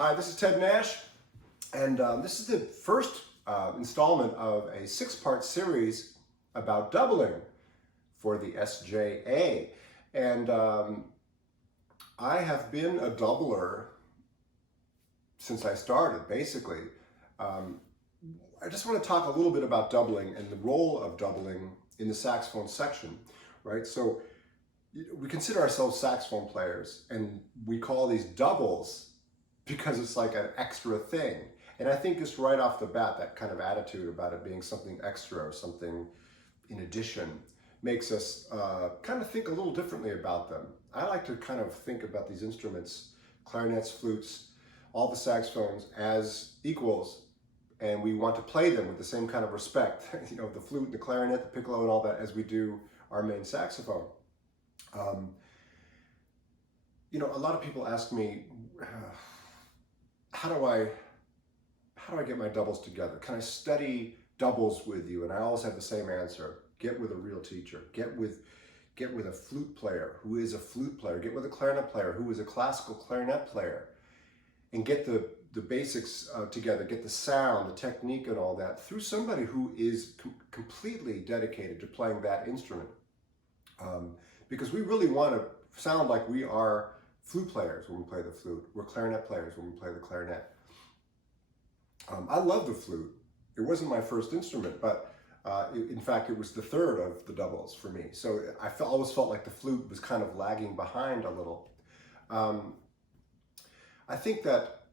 Hi, this is Ted Nash, and this is the first installment of a six-part series about doubling for the SJA. And I have been a doubler since I started, basically. I just want to talk a little bit about doubling and the role of doubling in the saxophone section, right? So we consider ourselves saxophone players, and we call these doubles because it's like an extra thing. And I think just right off the bat, that kind of attitude about it being something extra or something in addition makes us kind of think a little differently about them. I like to kind of think about these instruments, clarinets, flutes, all the saxophones as equals, and we want to play them with the same kind of respect, you know, the flute, the clarinet, the piccolo, and all that, as we do our main saxophone. You know, a lot of people ask me, how do I get my doubles together? Can I study doubles with you? And I always have the same answer: get with a real teacher. Get with a flute player who is a flute player. Get with a clarinet player who is a classical clarinet player, and get the basics together. Get the sound, the technique, and all that through somebody who is completely dedicated to playing that instrument. Because we really want to sound like we are flute players when we play the flute. We're clarinet players when we play the clarinet. I love the flute. It wasn't my first instrument, but in fact, it was the third of the doubles for me. So I always felt like the flute was kind of lagging behind a little. I think that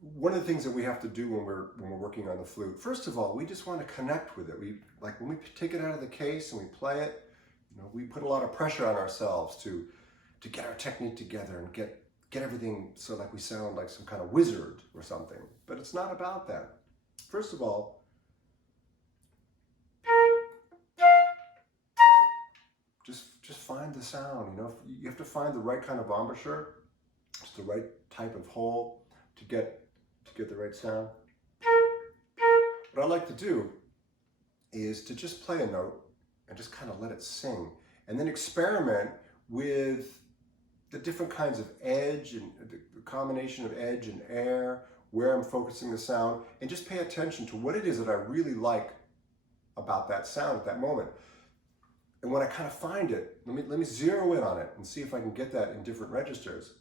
one of the things that we have to do when we're working on the flute, first of all, we just want to connect with it. Like when we take it out of the case and we play it, you know, we put a lot of pressure on ourselves to get our technique together and get everything so like we sound like some kind of wizard or something. But it's not about that. First of all, just find the sound. You know, you have to find the right kind of embouchure, just the right type of hole to get the right sound. What I like to do is to just play a note and just kind of let it sing, and then experiment with the different kinds of edge and the combination of edge and air, where I'm focusing the sound, and just pay attention to what it is that I really like about that sound at that moment. And when I kind of find it, let me zero in on it and see if I can get that in different registers.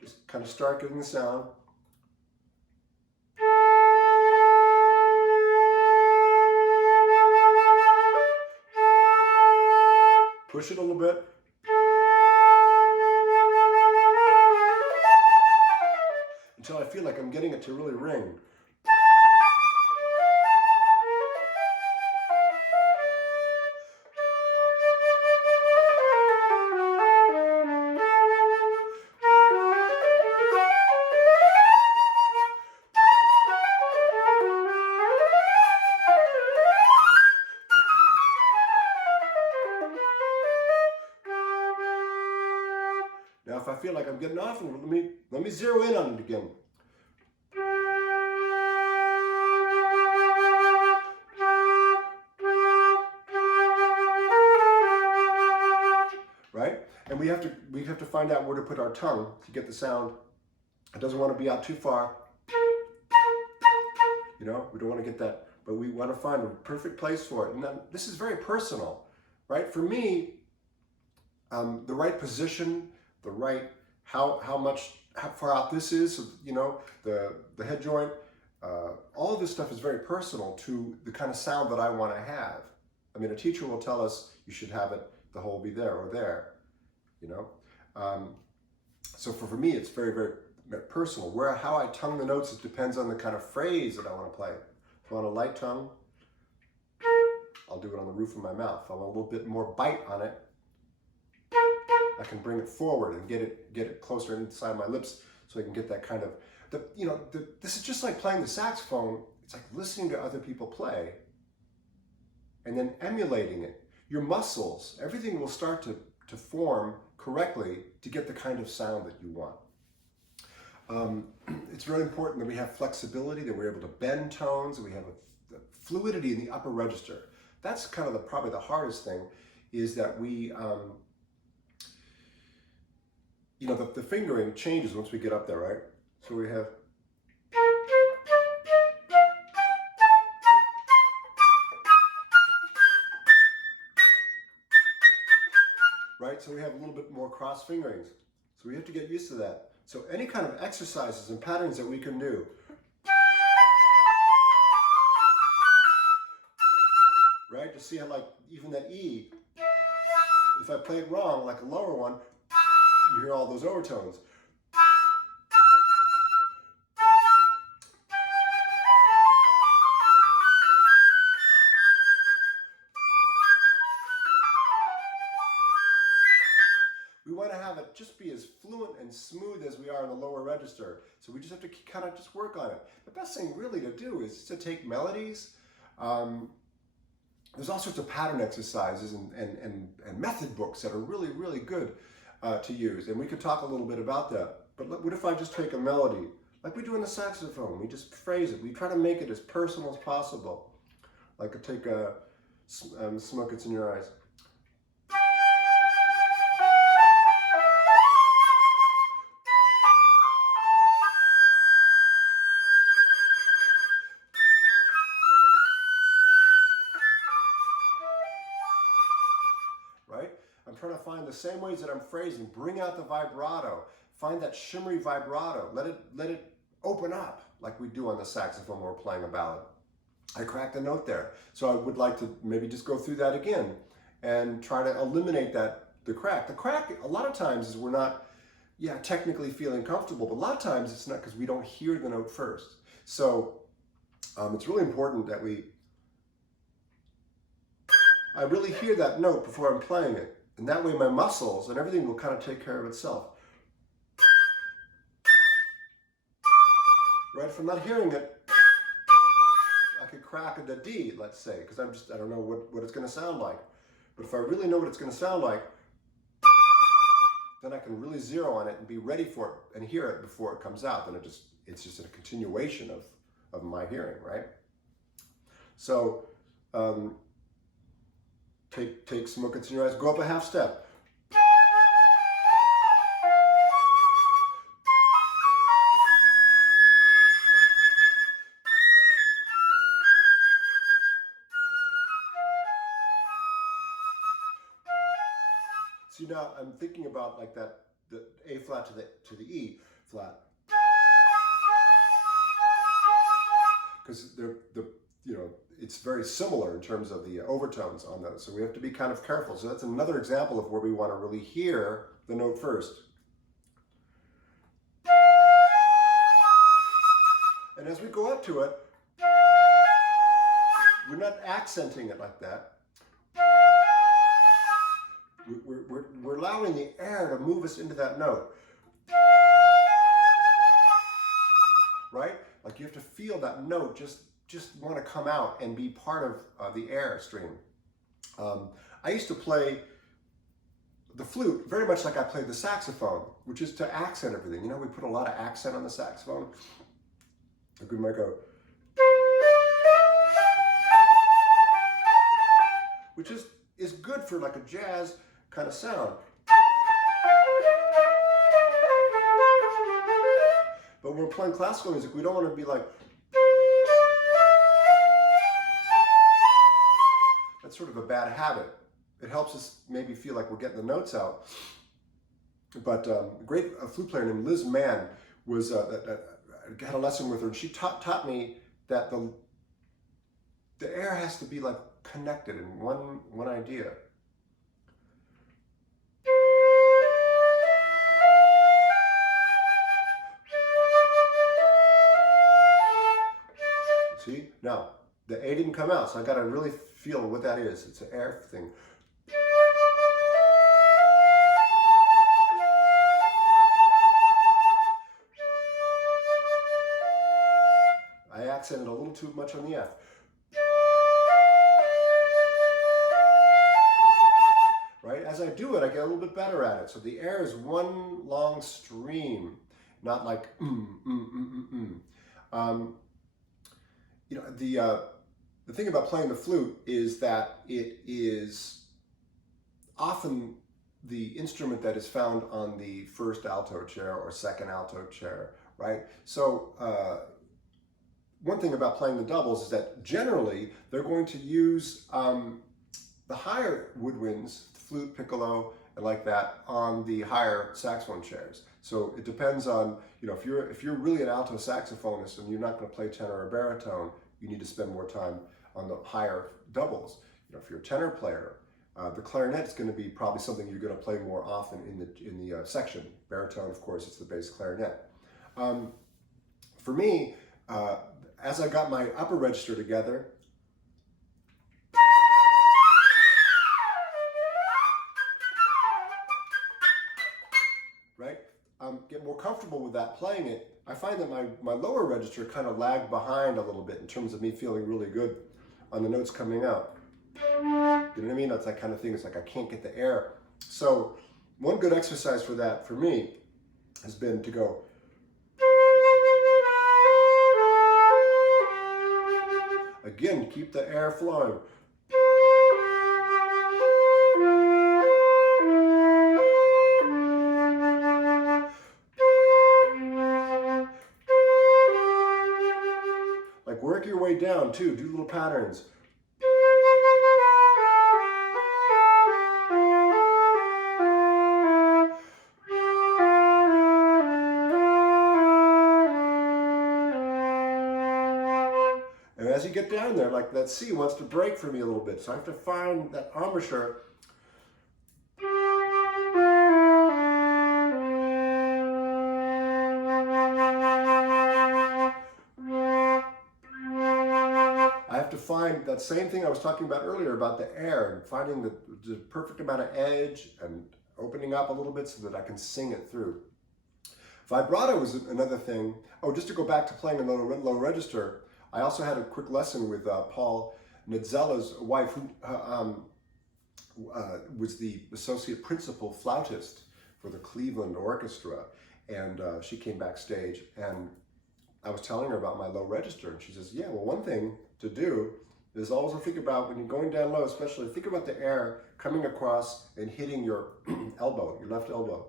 Just kind of start getting the sound. Push it a little bit. Until I feel like I'm getting it to really ring. Now, if I feel like I'm getting off, let me zero in on it again. Right? And we have to find out where to put our tongue to get the sound. It doesn't want to be out too far. You know, we don't want to get that, but we want to find a perfect place for it. And then, this is very personal, right? For me, the right position, the right, how far out this is, you know, the head joint, all of this stuff is very personal to the kind of sound that I want to have. I mean, a teacher will tell us you should have it, the hole be there or there, you know. So for me, it's very, very personal. How I tongue the notes, it depends on the kind of phrase that I want to play. If I want a light tongue, I'll do it on the roof of my mouth. If I want a little bit more bite on it, I can bring it forward and get it closer inside my lips, so I can get that kind of, this is just like playing the saxophone. It's like listening to other people play and then emulating it. Your muscles, everything will start to form correctly to get the kind of sound that you want. It's really important that we have flexibility, that we're able to bend tones, that we have a fluidity in the upper register. That's kind of probably the hardest thing, is that we you know, the fingering changes once we get up there, right? So we have, right? So we have a little bit more cross fingerings. So we have to get used to that. So any kind of exercises and patterns that we can do. Right? To see how, like, even that E, if I play it wrong, like a lower one, you hear all those overtones. We want to have it just be as fluent and smooth as we are in the lower register. So we just have to kind of just work on it. The best thing really to do is to take melodies. There's all sorts of pattern exercises and method books that are really, really good to use. And we could talk a little bit about that. But what if I just take a melody, like we do in the saxophone? We just phrase it. We try to make it as personal as possible. Like I take Smoke Gets in Your Eyes. I'm trying to find the same ways that I'm phrasing, bring out the vibrato, find that shimmery vibrato, let it open up like we do on the saxophone when we're playing a ballad. I cracked a note there. So I would like to maybe just go through that again and try to eliminate the crack. The crack, a lot of times, is we're not, technically feeling comfortable, but a lot of times it's not because we don't hear the note first. So it's really important that I really hear that note before I'm playing it. And that way my muscles and everything will kind of take care of itself. Right? If I'm not hearing it, I could crack the D, let's say, because I don't know what it's going to sound like. But if I really know what it's going to sound like, then I can really zero on it and be ready for it and hear it before it comes out. Then it's just a continuation of my hearing, right? So, Take Smoke Gets in Your Eyes, go up a half step. See, now I'm thinking about like that, the A flat to the E flat. Because it's very similar in terms of the overtones on those. So we have to be kind of careful. So that's another example of where we want to really hear the note first. And as we go up to it, we're not accenting it like that. We're allowing the air to move us into that note. Right? Like you have to feel that note just want to come out and be part of the air stream. I used to play the flute very much like I played the saxophone, which is to accent everything. You know, we put a lot of accent on the saxophone. Like we might go, which is good for like a jazz kind of sound. But when we're playing classical music, we don't want to be like, that's sort of a bad habit. It helps us maybe feel like we're getting the notes out. But a great flute player named Liz Mann was had a lesson with her, and she taught me that the air has to be like connected in one idea. See? Now, the A didn't come out, so I got to really feel what that is. It's an air thing. I accented a little too much on the F. Right? As I do it, I get a little bit better at it. So the air is one long stream, not like You know, the thing about playing the flute is that it is often the instrument that is found on the first alto chair or second alto chair, right? So one thing about playing the doubles is that generally they're going to use the higher woodwinds, flute, piccolo, and like that, on the higher saxophone chairs. So it depends on, you know, if you're really an alto saxophonist and you're not going to play tenor or baritone, you need to spend more time on the higher doubles. You know, if you're a tenor player, the clarinet is going to be probably something you're going to play more often in the section. Baritone, of course, it's the bass clarinet. For me, as I got my upper register together, right, get more comfortable with that playing it, I find that my lower register kind of lagged behind a little bit in terms of me feeling really good on the notes coming out. You know what I mean? That's that kind of thing. It's like I can't get the air. So one good exercise for that, for me, has been to go. Again, keep the air flowing. Like work your way down too, do little patterns. And as you get down there, like that C wants to break for me a little bit, so I have to find that embouchure. I have to find that same thing I was talking about earlier about the air and finding the perfect amount of edge and opening up a little bit so that I can sing it through. Vibrato was another thing. Oh, just to go back to playing a low register, I also had a quick lesson with Paul Nadzella's wife, who was the associate principal flautist for the Cleveland Orchestra. And she came backstage and I was telling her about my low register. And she says, yeah, well, one thing to do is always think about when you're going down low, especially think about the air coming across and hitting your elbow, your left elbow.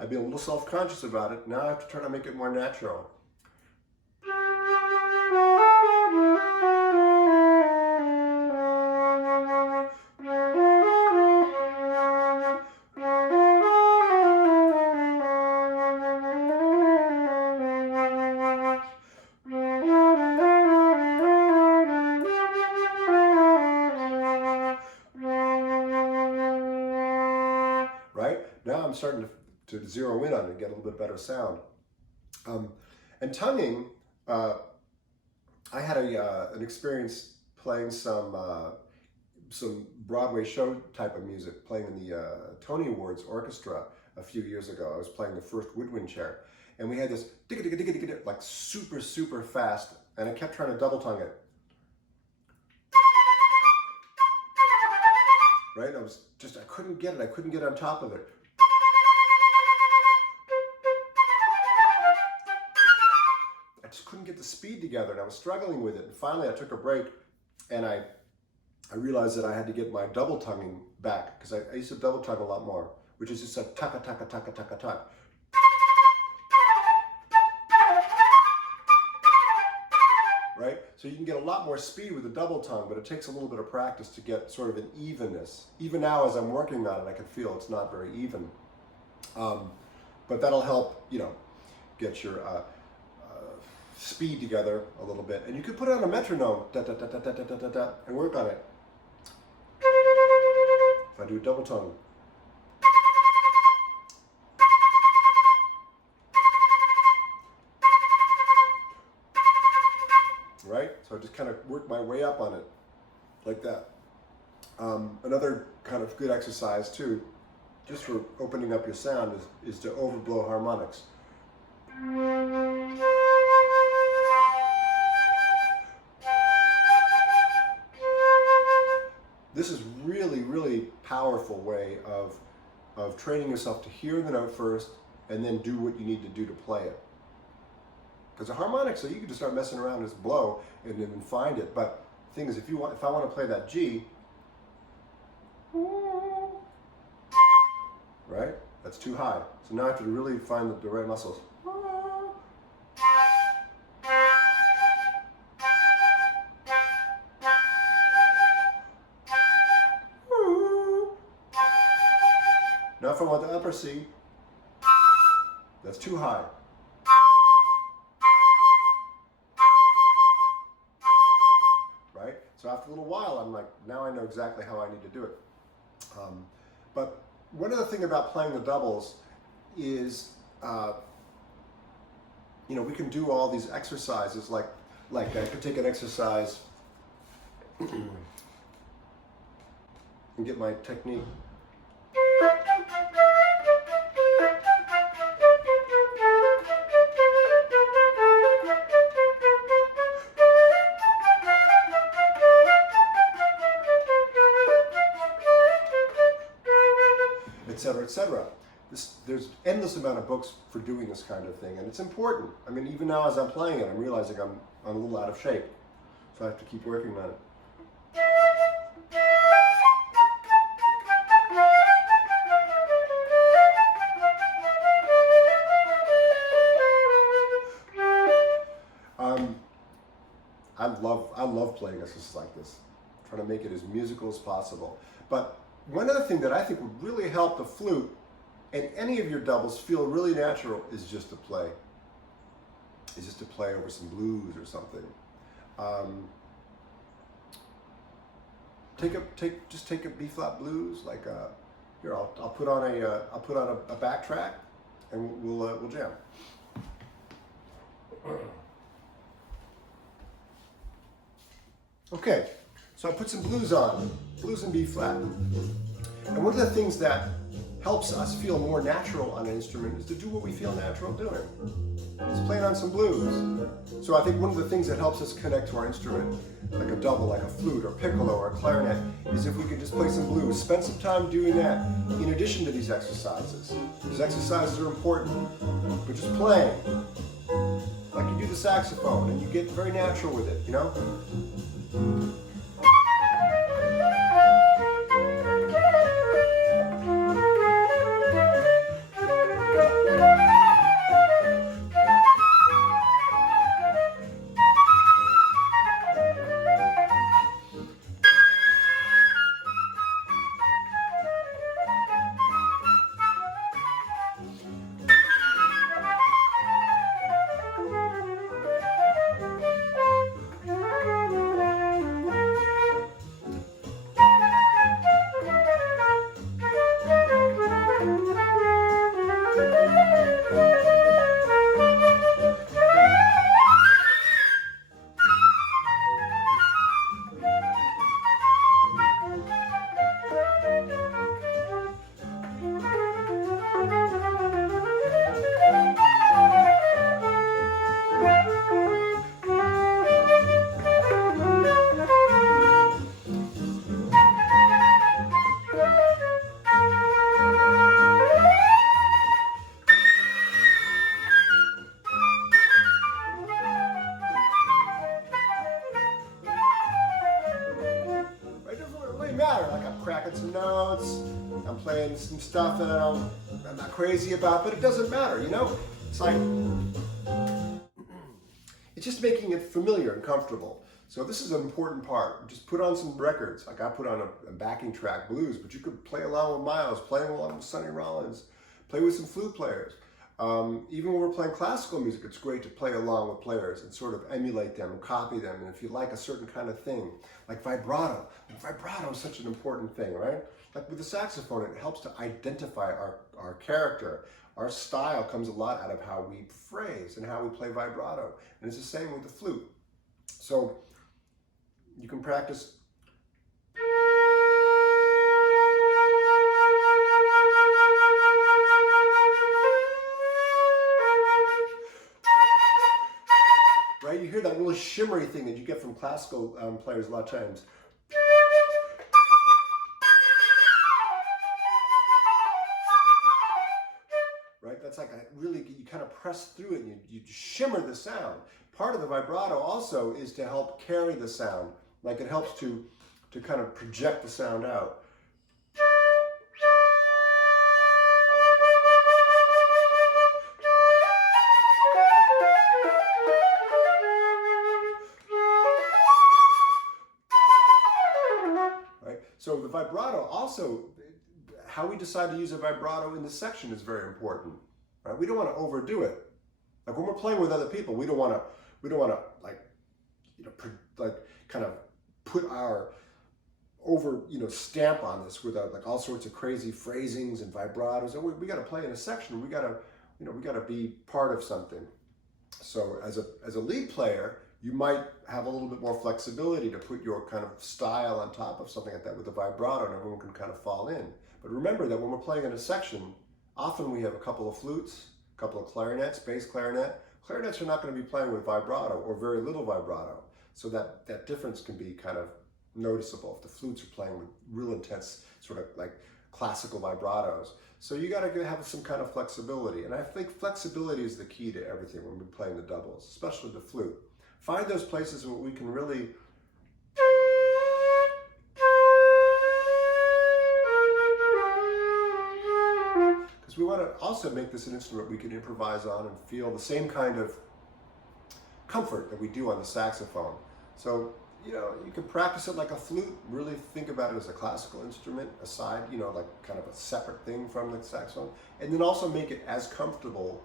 I'd be a little self-conscious about it. Now I have to try to make it more natural. Right? Now I'm starting to zero in on it and get a little bit better sound. And tonguing, I had an experience playing some Broadway show type of music, playing in the Tony Awards orchestra a few years ago. I was playing the first woodwind chair, and we had this like super, super fast, and I kept trying to double tongue it. Right? I couldn't get it. I couldn't get on top of it. I just couldn't get the speed together, and I was struggling with it. And finally, I took a break, and I realized that I had to get my double tonguing back, because I used to double tongue a lot more, which is just a taka taka taka taka taka. Right? So you can get a lot more speed with the double tongue, but it takes a little bit of practice to get sort of an evenness. Even now, as I'm working on it, I can feel it's not very even. But that'll help, you know, get your speed together a little bit. And you could put it on a metronome, da, da, da, da, da, da, da, da, and work on it. If I do double tongue. Right? So I just kind of work my way up on it, like that. Another kind of good exercise too, just for opening up your sound, is to overblow harmonics. This is really, really powerful way of of training yourself to hear the note first and then do what you need to do to play it. Because a harmonic, so you can just start messing around and just blow and then find it. But the thing is, if I want to play that G, right? That's too high. So now I have to really find the right muscles. Now if I want the upper C, that's too high. Right? So after a little while, I'm like, now I know exactly how I need to do it. But one other thing about playing the doubles is, you know, we can do all these exercises, like I could take an exercise and get my technique. Etc., etc. There's endless amount of books for doing this kind of thing, and it's important. I mean, even now as I'm playing it, I'm realizing I'm a little out of shape, so I have to keep working on it. I love playing exercises like this, trying to make it as musical as possible. But one other thing that I think would really help the flute and any of your doubles feel really natural is just to play. Is just to play over some blues or something. Just take a B flat blues, like here. I'll put on a backtrack, and we'll jam. Okay, so I put some blues on, blues in B flat. And one of the things that helps us feel more natural on an instrument is to do what we feel natural doing. It's playing on some blues. So I think one of the things that helps us connect to our instrument, like a double, like a flute or piccolo or a clarinet, is if we could just play some blues. Spend some time doing that in addition to these exercises. These exercises are important, but just playing. Like you do the saxophone and you get very natural with it, you know? Cracking some notes, I'm playing some stuff that I'm not crazy about, but it doesn't matter, you know? It's like, it's just making it familiar and comfortable. So this is an important part. Just put on some records. Like I put on a backing track, blues, but you could play along with Miles, play along with Sonny Rollins, play with some flute players. Even when we're playing classical music, it's great to play along with players and sort of emulate them and copy them. And if you like a certain kind of thing, like vibrato. And vibrato is such an important thing, right? Like with the saxophone, it helps to identify our character. Our style comes a lot out of how we phrase and how we play vibrato. And it's the same with the flute. So you can practice. Right? You hear that little shimmery thing that you get from classical players a lot of times. press through it and you shimmer the sound. Part of the vibrato also is to help carry the sound. Like it helps to kind of project the sound out. Right? So the vibrato also, how we decide to use a vibrato in this section is very important. Right? We don't want to overdo it. Like when we're playing with other people, we don't want to like, like kind of put our stamp on this with like all sorts of crazy phrasings and vibratos. And we got to play in a section. We got to be part of something. So as a lead player, you might have a little bit more flexibility to put your kind of style on top of something like that with a vibrato, and everyone can kind of fall in. But remember that when we're playing in a section, often we have a couple of flutes, a couple of clarinets, bass clarinet. Clarinets are not going to be playing with vibrato or very little vibrato. So that difference can be kind of noticeable if the flutes are playing with real intense sort of like classical vibratos. So you got to have some kind of flexibility. And I think flexibility is the key to everything when we're playing the doubles, especially the flute. Find those places where we can really because we want to also make this an instrument we can improvise on and feel the same kind of comfort that we do on the saxophone. So, you can practice it like a flute, really think about it as a classical instrument, aside, like kind of a separate thing from the saxophone, and then also make it as comfortable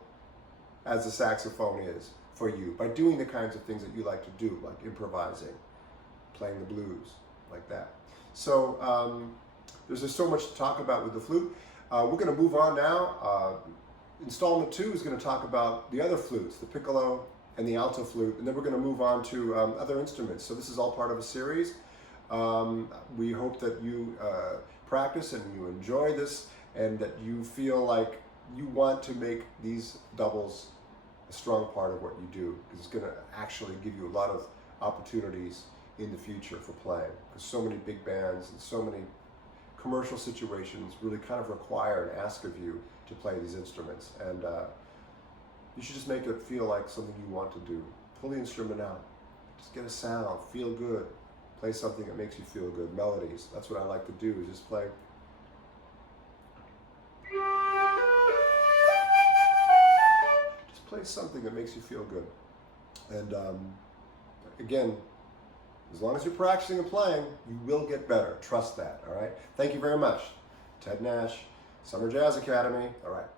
as the saxophone is for you by doing the kinds of things that you like to do, like improvising, playing the blues, like that. So there's just so much to talk about with the flute. We're going to move on now. Installment 2 is going to talk about the other flutes, the piccolo and the alto flute, and then we're going to move on to other instruments. So this is all part of a series. We hope that you practice and you enjoy this, and that you feel like you want to make these doubles a strong part of what you do, because it's going to actually give you a lot of opportunities in the future for playing, because so many big bands and so many commercial situations really kind of require and ask of you to play these instruments, and you should just make it feel like something you want to do. Pull the instrument out, just get a sound, feel good, play something that makes you feel good, melodies. That's what I like to do, is just play. Just play something that makes you feel good. And again, as long as you're practicing and playing, you will get better. Trust that, all right? Thank you very much. Ted Nash, Summer Jazz Academy. All right.